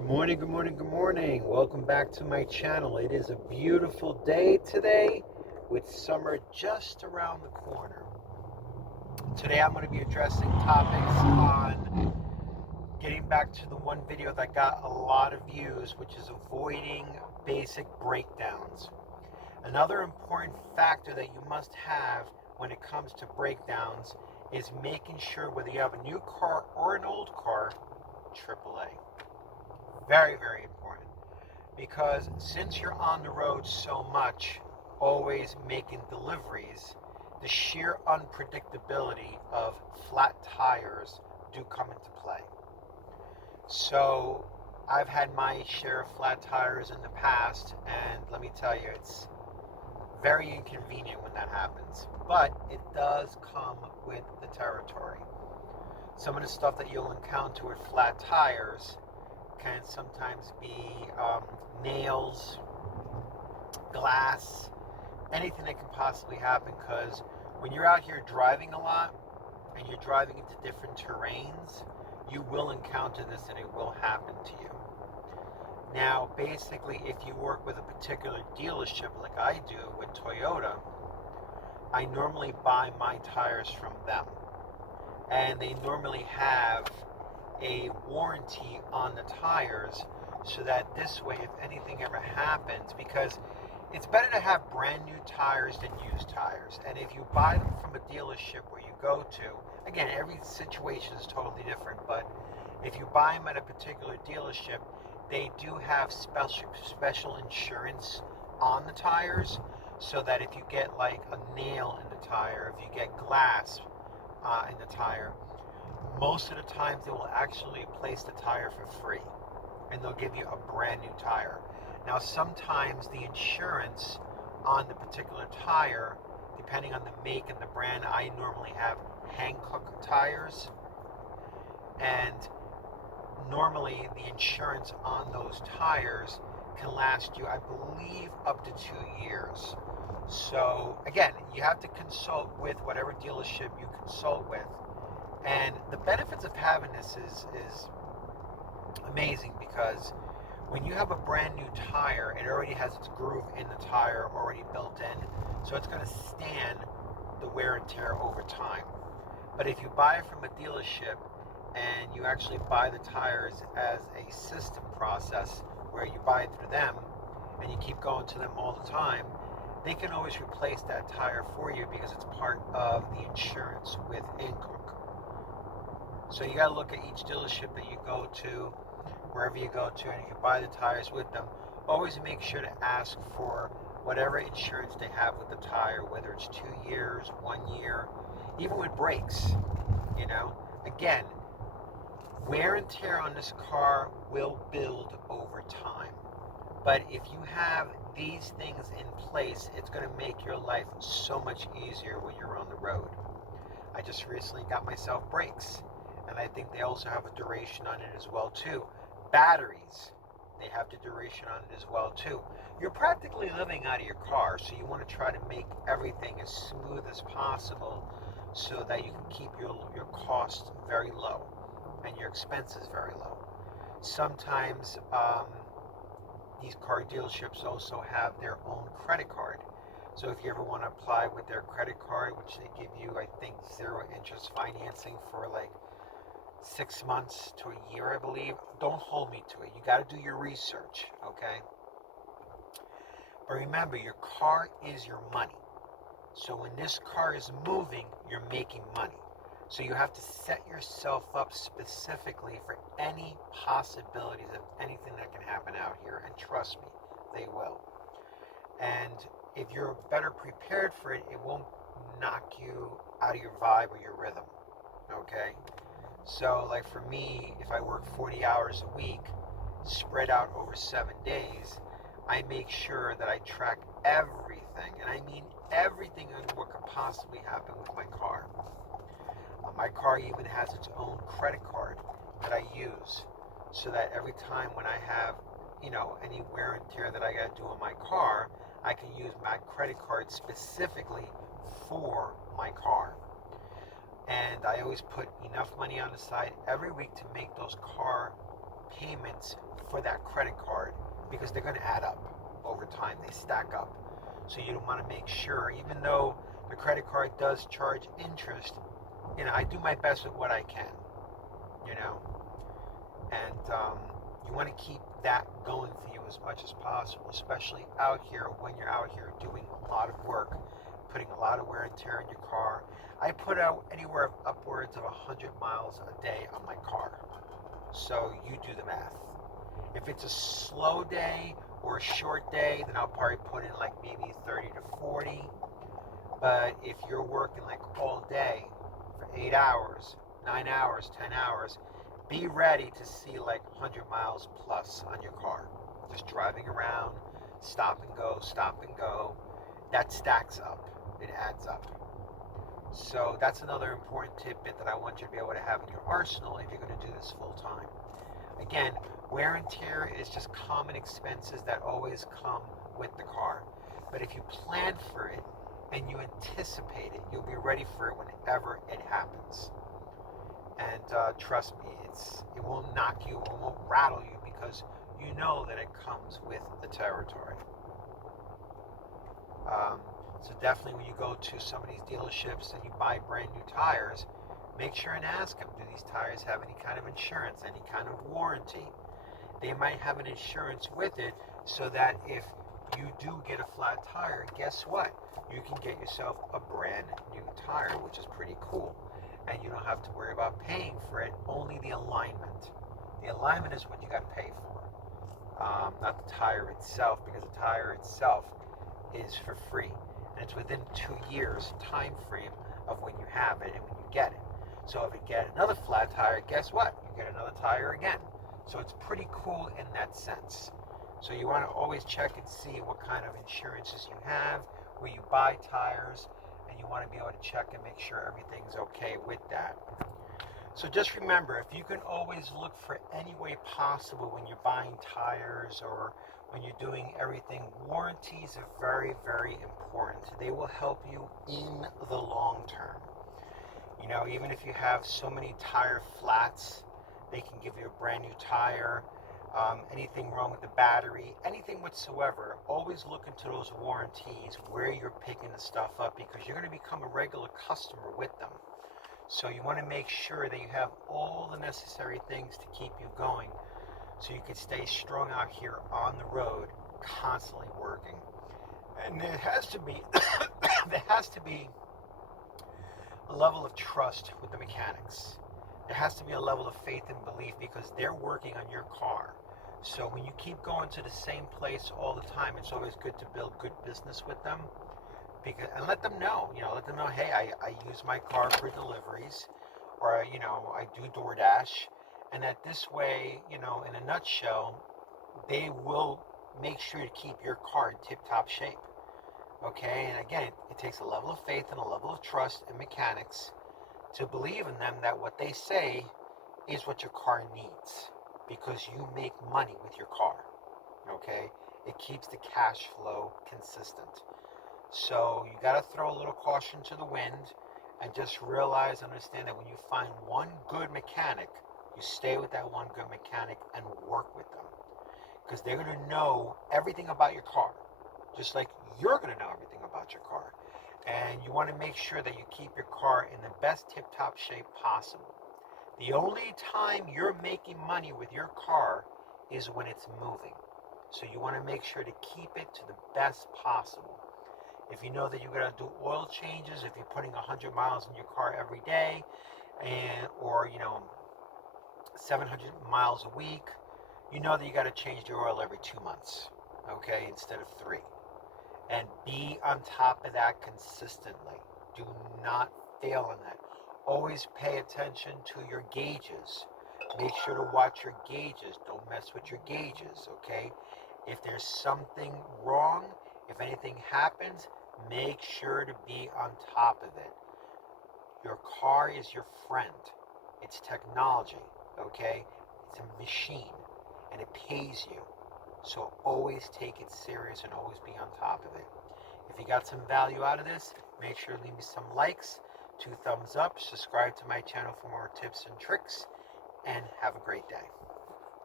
Good morning, good morning, good morning. Welcome back to my channel. It is a beautiful day today with summer just around the corner. Today I'm going to be addressing topics on getting back to the one video that got a lot of views, which is avoiding basic breakdowns. Another important factor that you must have when it comes to breakdowns is making sure whether you have a new car or an old car, AAA. Very, very important. Because since you're on the road so much, always making deliveries, the sheer unpredictability of flat tires do come into play. So I've had my share of flat tires in the past, and let me tell you, it's very inconvenient when that happens. But it does come with the territory. Some of the stuff that you'll encounter with flat tires can sometimes be nails, glass, anything that can possibly happen, because when you're out here driving a lot and you're driving into different terrains, you will encounter this and it will happen to you. Now, basically, if you work with a particular dealership like I do with Toyota, I normally buy my tires from them. And they normally have a warranty on the tires, so that this way, if anything ever happens, because it's better to have brand new tires than used tires. And if you buy them from a dealership where you go to, again, every situation is totally different, but if you buy them at a particular dealership, they do have special insurance on the tires, so that if you get like a nail in the tire, if you get glass in the tire, most of the times they will actually replace the tire for free, and they'll give you a brand new tire. Now, sometimes the insurance on the particular tire, depending on the make and the brand, I normally have Hankook tires, and normally the insurance on those tires can last you, I believe, up to 2 years. So again, you have to consult with whatever dealership you consult with. And the benefits of having this is amazing, because when you have a brand new tire, it already has its groove in the tire already built in, so it's going to stand the wear and tear over time. But if you buy it from a dealership and you actually buy the tires as a system process where you buy it through them and you keep going to them all the time, they can always replace that tire for you because it's part of the insurance with Hankook. So you got to look at each dealership that you go to, wherever you go to, and if you buy the tires with them, always make sure to ask for whatever insurance they have with the tire, whether it's 2 years, 1 year, even with brakes. You know, again, wear and tear on this car will build over time. But if you have these things in place, it's going to make your life so much easier when you're on the road. I just recently got myself brakes, and I think they also have a duration on it as well too. Batteries, they have the duration on it as well too. You're practically living out of your car, so you want to try to make everything as smooth as possible so that you can keep your costs very low and your expenses very low. Sometimes these car dealerships also have their own credit card. So if you ever want to apply with their credit card, which they give you, I think, 0 interest financing for like 6 months to a year, I believe. Don't hold me to it. You got to do your research, okay? But remember, your car is your money. So when this car is moving, you're making money. So you have to set yourself up specifically for any possibilities of anything that can happen out here. And trust me, they will. And if you're better prepared for it, it won't knock you out of your vibe or your rhythm, okay? So like for me, if I work 40 hours a week, spread out over 7 days, I make sure that I track everything, and I mean everything on what could possibly happen with my car. My car even has its own credit card that I use, so that every time when I have, any wear and tear that I got to do on my car, I can use my credit card specifically for my car. And I always put enough money on the side every week to make those car payments for that credit card, because they're going to add up over time. They stack up. So you want to make sure, even though the credit card does charge interest, I do my best with what I can, you know, and you want to keep that going for you as much as possible, especially out here when you're out here doing a lot of work, putting a lot of wear and tear in your car. I put out anywhere upwards of 100 miles a day on my car. So you do the math. If it's a slow day or a short day, then I'll probably put in like maybe 30 to 40. But if you're working like all day for 8 hours, 9 hours, 10 hours, be ready to see like 100 miles plus on your car. Just driving around, stop and go, stop and go. That stacks up. It adds up. So that's another important tidbit that I want you to be able to have in your arsenal if you're going to do this full time. Again, wear and tear is just common expenses that always come with the car. But if you plan for it and you anticipate it, you'll be ready for it whenever it happens. And trust me, it won't knock you, it won't rattle you, because you know that it comes with the territory. So definitely when you go to some of these dealerships and you buy brand new tires, make sure and ask them, do these tires have any kind of insurance, any kind of warranty? They might have an insurance with it, so that if you do get a flat tire, guess what? You can get yourself a brand new tire, which is pretty cool. And you don't have to worry about paying for it, only the alignment. The alignment is what you got to pay for, not the tire itself, because the tire itself is for free. And it's within 2 years time frame of when you have it and when you get it. So if you get another flat tire, guess what? You get another tire again. So it's pretty cool in that sense. So you want to always check and see what kind of insurances you have, where you buy tires, and you want to be able to check and make sure everything's okay with that. So just remember, if you can always look for any way possible when you're buying tires or when you're doing everything, warranties are very, very important. They will help you in the long term. Even if you have so many tire flats, they can give you a brand new tire. Anything wrong with the battery, anything whatsoever, always look into those warranties where you're picking the stuff up, because you're going to become a regular customer with them. So you want to make sure that you have all the necessary things to keep you going, so you can stay strong out here on the road, constantly working. And there has to be a level of trust with the mechanics. There has to be a level of faith and belief, because they're working on your car. So when you keep going to the same place all the time, it's always good to build good business with them, and let them know, hey, I use my car for deliveries, or, I do DoorDash, and that this way, in a nutshell, they will make sure to keep your car in tip-top shape. Okay, and again, it takes a level of faith and a level of trust in mechanics to believe in them, that what they say is what your car needs, because you make money with your car. Okay, it keeps the cash flow consistent. So you got to throw a little caution to the wind, and just realize, understand that when you find one good mechanic, you stay with that one good mechanic and work with them, because they're going to know everything about your car, just like you're going to know everything about your car. And you want to make sure that you keep your car in the best tip-top shape possible. The only time you're making money with your car is when it's moving. So you want to make sure to keep it to the best possible. If you know that you're going to do oil changes, if you're putting 100 miles in your car every day, or 700 miles a week, you know that you got to change the oil every 2 months, okay, instead of 3. And be on top of that consistently. Do not fail on that. Always pay attention to your gauges. Make sure to watch your gauges. Don't mess with your gauges, okay? If there's something wrong, if anything happens, make sure to be on top of it. Your car is your friend. It's technology, okay? It's a machine, and it pays you. So always take it serious and always be on top of it. If you got some value out of this, make sure to leave me some likes, 2 thumbs up, subscribe to my channel for more tips and tricks, and have a great day.